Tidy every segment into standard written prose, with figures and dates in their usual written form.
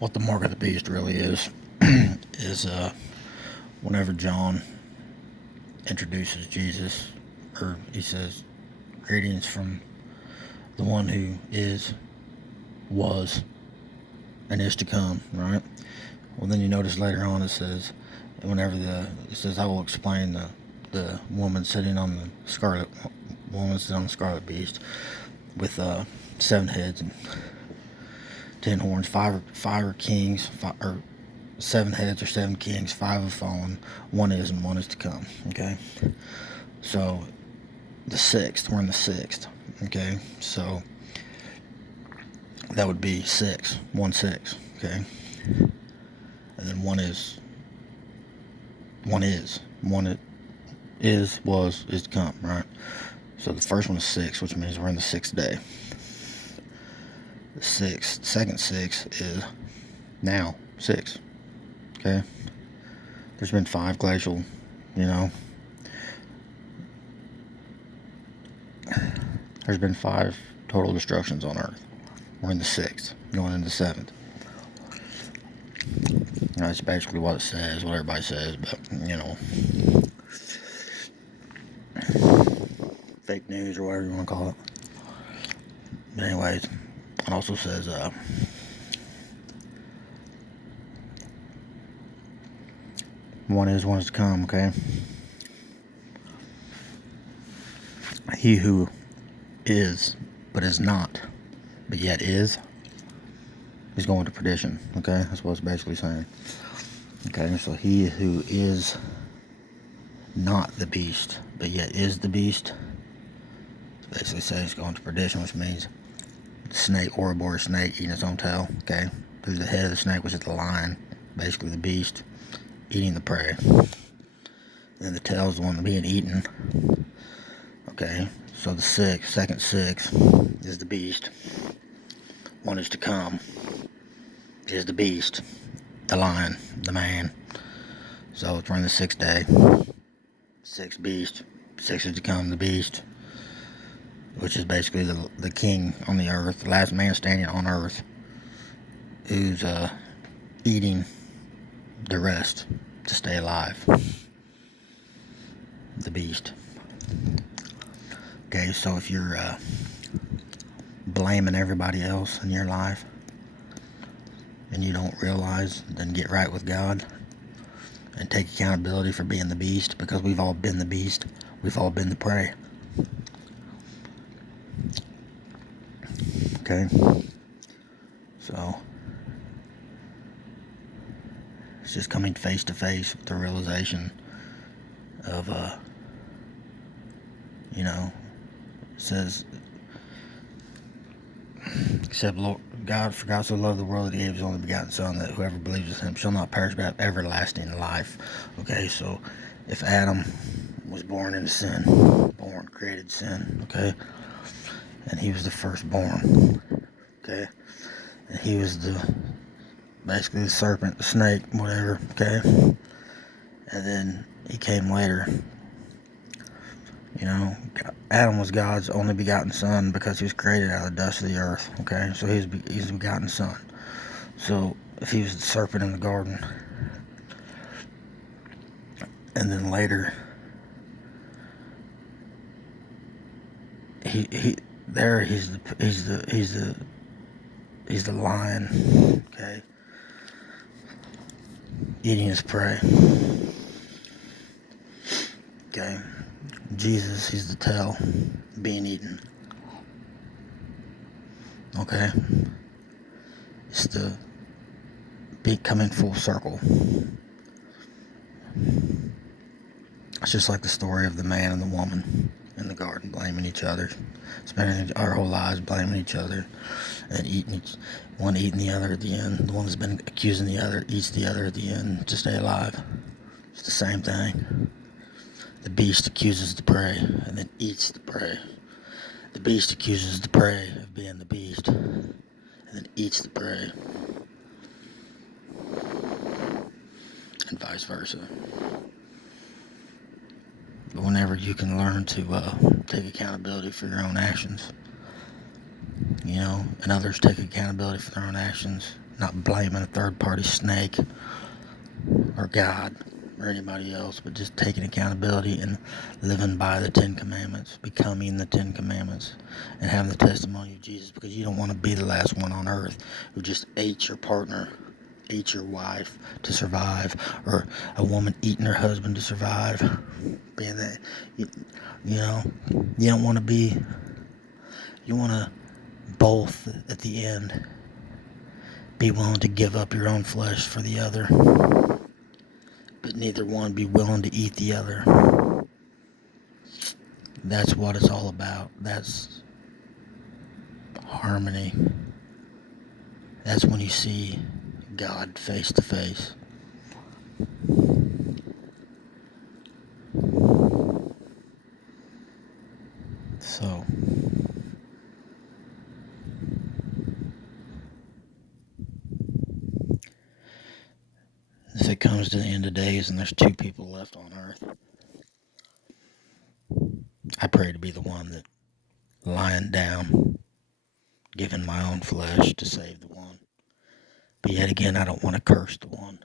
what the mark of the beast really is whenever John introduces Jesus, or he says, "Greetings from the one who is, was, and is to come." Right. Well, then you notice later on it says, "I will explain the woman sitting on the scarlet beast with 7 heads and 10 horns. Five are kings, or 7 heads or 7 kings. 5 have fallen. One is, and one is to come." Okay, so the sixth. We're in the sixth. Okay, so that would be 6. 1 6. Okay, and then one is. One is. One it is, was, is to come. Right. So the first one is 6, which means we're in the 6th day. The second 6 is now 6. Okay. There's been 5 glacial, there's been 5 total destructions on Earth. We're in the 6th, going into the 7th. That's basically what it says, what everybody says, but, fake news or whatever you want to call it. But anyways, it also says, one is to come, okay? He who is, but is not, but yet is going to perdition, okay? That's what it's basically saying. Okay, so he who is not the beast, but yet is the beast, basically saying he's going to perdition, which means the snake, Ouroboros snake, eating its own tail, okay? Through the head of the snake, which is the lion, basically the beast, eating the prey. Then the tail is the one being eaten. Okay, so the second 6 is the beast. One is to come is the beast, the lion, the man. So we're in the 6th day. 6 beast, 6 is to come, the beast, which is basically the king on the earth, the last man standing on earth, who's eating the rest to stay alive. The beast. Okay, so if you're blaming everybody else in your life and you don't realize, then get right with God and take accountability for being the beast, because we've all been the beast. We've all been the prey. Okay? So it's just coming face to face with the realization of, it says, "Except Lord God, for God so loved the world that he gave his only begotten Son, that whoever believes in him shall not perish but have everlasting life." Okay, so if Adam was born into sin, created sin, okay, and he was the firstborn, okay, and he was basically the serpent, the snake, whatever, okay, and then he came later. Adam was God's only begotten son because he was created out of the dust of the earth, okay? So he's the begotten son. So if he was the serpent in the garden, and then later he's the lion, okay, eating his prey. Okay. Jesus, he's the tail being eaten. Okay? It's the coming full circle. It's just like the story of the man and the woman in the garden, blaming each other, spending our whole lives blaming each other, and one eating the other at the end. The one that's been accusing the other eats the other at the end to stay alive. It's the same thing. The beast accuses the prey and then eats the prey. The beast accuses the prey of being the beast and then eats the prey. And vice versa. But whenever you can learn to take accountability for your own actions, and others take accountability for their own actions, not blaming a third-party snake or God or anybody else, but just taking accountability and living by the Ten Commandments, becoming the Ten Commandments, and having the testimony of Jesus, because you don't want to be the last one on earth who just ate your partner, ate your wife to survive, or a woman eating her husband to survive. Being that, you know, you don't want to be, you want to both at the end be willing to give up your own flesh for the other, but neither one be willing to eat the other. That's what it's all about. That's harmony. That's when you see God face to face. So, if it comes to the end of days and there's two people left on earth, I pray to be the one that lying down, giving my own flesh to save the one. But yet again, I don't want to curse the one.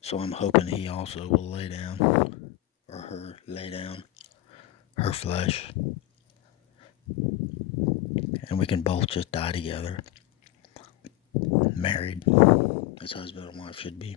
So I'm hoping he also will lay down, or her lay down, her flesh, and we can both just die together, married, as husband and wife should be.